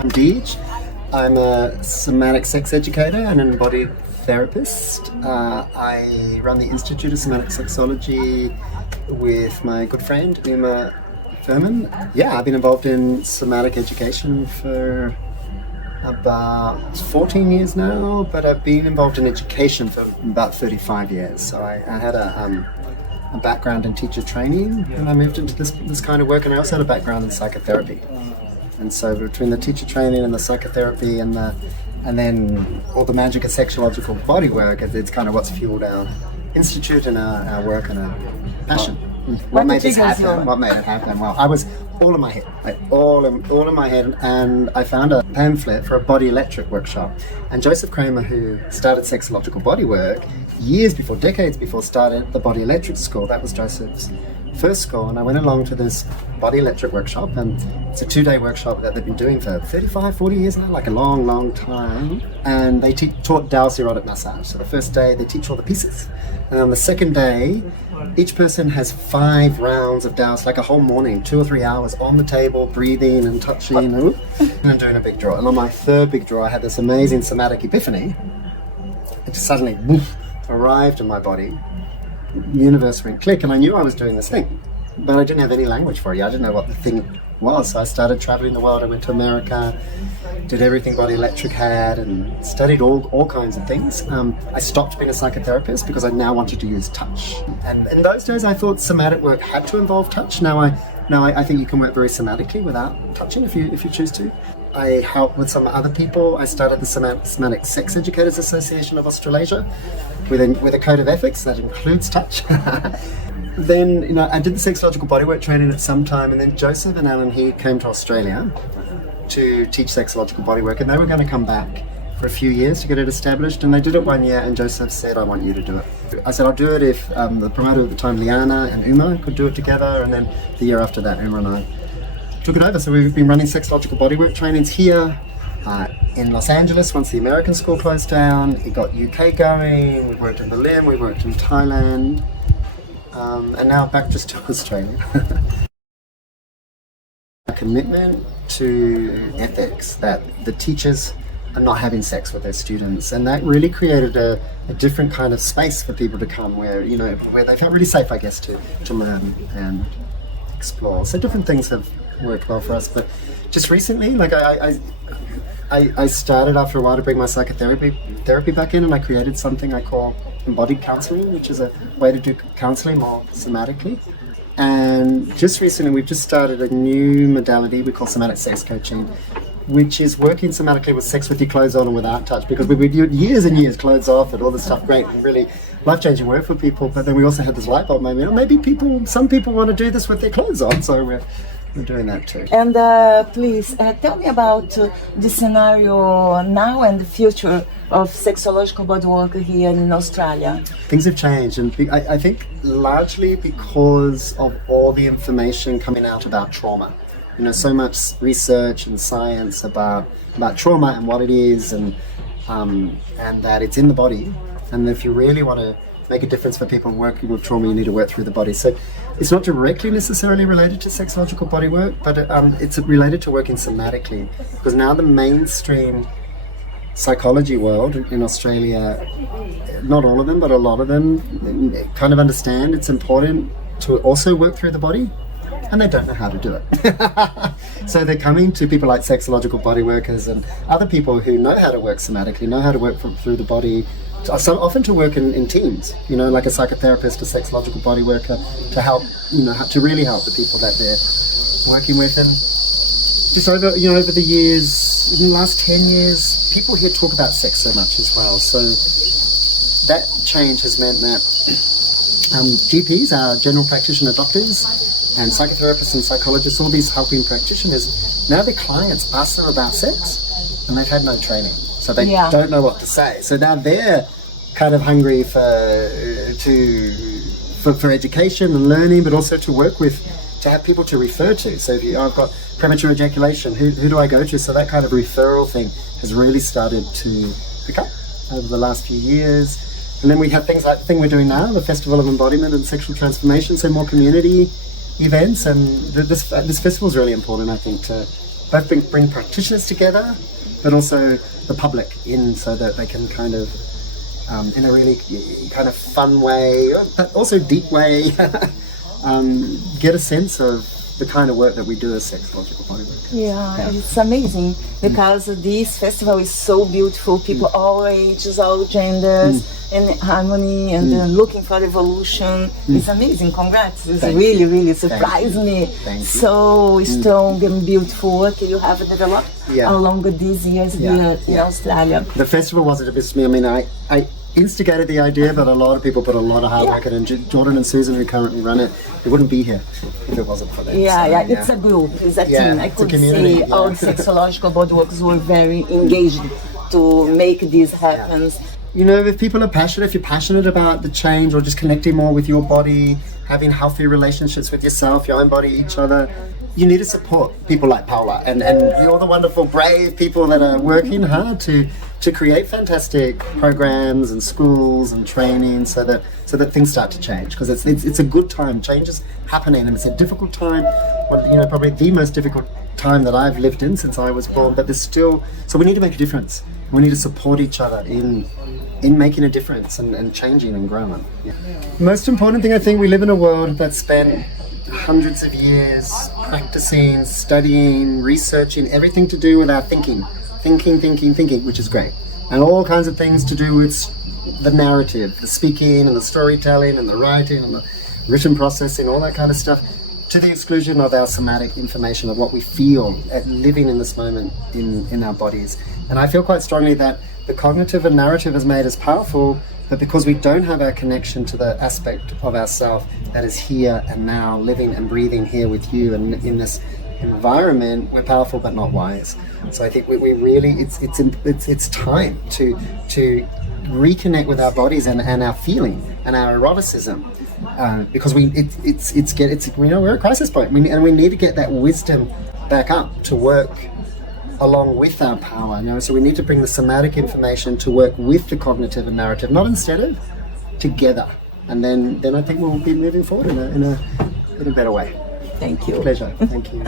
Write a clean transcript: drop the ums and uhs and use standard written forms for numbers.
I'm Deej. I'm a somatic sex educator and an embodied therapist. I run the Institute of Somatic Sexology with my good friend Uma Furman. Yeah, I've been involved in somatic education for about 14 years now, but I've been involved in education for about 35 years. So I had a background in teacher training, and I moved into this kind of work, and I also had a background in psychotherapy. And so between the teacher training and the psychotherapy and then all the magic of sexological bodywork, it's kind of what's fueled our institute and our work and our passion. What made this happen? What made it happen? Well, I was all in my head, all in my head, and I found a pamphlet for a body electric workshop. And Joseph Kramer, who started Sexological Bodywork decades before, started the Body Electric School. That was Joseph's first school, and I went along to this body electric workshop, and it's a 2-day workshop that they've been doing for 35, 40 years now, like a long, long time. And they taught Dow's erotic massage. So the first day they teach all the pieces, and on the second day each person has 5 rounds of Dow's, like a whole morning, 2 or 3 hours on the table, breathing and touching and doing a big draw. And on my third big draw I had this amazing somatic epiphany. It just suddenly arrived in my body. The universe went click, and I knew I was doing this thing, but I didn't have any language for it. I didn't know what the thing was. So I started traveling the world. I went to America, did everything Body Electric had, and studied all kinds of things. I stopped being a psychotherapist because I now wanted to use touch. And in those days I thought somatic work had to involve touch. Now I think you can work very somatically without touching if you choose to. I helped with some other people. I started the Somatic Sex Educators Association of Australasia with a code of ethics that includes touch. Then, I did the sexological bodywork training at some time, and then Joseph and Alan here came to Australia to teach sexological bodywork, and they were going to come back for a few years to get it established, and they did it 1 year, and Joseph said, I want you to do it. I said, I'll do it if the promoter at the time, Liana and Uma, could do it together, and then the year after that, Uma and I took it over. So we've been running sexological bodywork trainings here in Los Angeles once the American school closed down. It got UK going, we worked in Berlin, we worked in Thailand, and now back just to Australia. A commitment to ethics, that the teachers are not having sex with their students, and that really created a different kind of space for people to come where they felt really safe, I guess, to learn and explore. So different things have worked well for us, but just recently, like I started after a while to bring my therapy back in, and I created something I call embodied counseling, which is a way to do counseling more somatically. And just recently we've just started a new modality we call somatic sex coaching, which is working somatically with sex with your clothes on and without touch, because we did years and years clothes off and all this stuff, great and really life-changing work for people. But then we also had this light bulb moment, maybe some people want to do this with their clothes on, so we're doing that too. And please tell me about the scenario now and the future of sexological bodywork here in Australia. Things have changed, and I think largely because of all the information coming out about trauma. So much research and science about trauma and what it is, and that it's in the body. And if you really want to make a difference for people working with trauma, you need to work through the body. So it's not directly necessarily related to sexological bodywork, but it's related to working somatically, because now the mainstream psychology world in Australia, not all of them, but a lot of them kind of understand it's important to also work through the body, and they don't know how to do it. So they're coming to people like sexological body workers and other people who know how to work somatically, know how to work through the body, so often to work in teams, like a psychotherapist, a sexological body worker, to help, to really help the people that they're working with. And just over the years, in the last 10 years, people here talk about sex so much as well. So that change has meant that GPs, our general practitioner doctors, and psychotherapists and psychologists, all these helping practitioners, now their clients ask them about sex, and they've had no training. So they don't know what to say. So now they're kind of hungry for education and learning, but also to work with, to have people to refer to. So if I've got premature ejaculation, who do I go to? So that kind of referral thing has really started to pick up over the last few years. And then we have things like the thing we're doing now, the Festival of Embodiment and Sexual Transformation, so more community events. And this festival is really important, I think, to both bring practitioners together, but also the public in, so that they can kind of, in a really kind of fun way, but also deep way, get a sense of the kind of work that we do as Sexological Bodywork. Yeah, it's amazing because this festival is so beautiful. People all ages, all genders, and harmony, and looking for evolution. It's amazing. Congrats! It's really surprised me. Thank you. So strong and beautiful work you have developed along these years here in Australia. The festival wasn't just me. I mean, I instigated the idea, but a lot of people put a lot of hard work in it. And Jordan and Susan, who currently run it, they wouldn't be here if it wasn't for them. It's a group, it's a team. I could say all Sexological Bodyworkers were very engaged to make this happen. You know, if people are passionate, if you're passionate about the change or just connecting more with your body, having healthy relationships with yourself, your own body, each other, you need to support people like Paula and all the wonderful, brave people that are working hard to create fantastic programs and schools and training so that things start to change, because it's a good time. Change is happening, and it's a difficult time. Probably the most difficult time that I've lived in since I was born. But there's still, so we need to make a difference. We need to support each other in making a difference and changing and growing. Most important thing, I think, we live in a world that's spent hundreds of years practicing, studying, researching, everything to do with our thinking, which is great, and all kinds of things to do with the narrative, the speaking and the storytelling and the writing and the written processing, all that kind of stuff, to the exclusion of our somatic information, of what we feel at living in this moment in our bodies. And I feel quite strongly that the cognitive and narrative has made us powerful, but because we don't have our connection to the aspect of ourself that is here and now, living and breathing here with you and in this environment, we're powerful but not wise. So I think we really, it's time to reconnect with our bodies and our feeling and our eroticism, because we're at a crisis point, and we need to get that wisdom back up to work along with our power. So we need to bring the somatic information to work with the cognitive and narrative, not instead of, together. And then I think we'll be moving forward in a better way. Thank you. Pleasure. Thank you.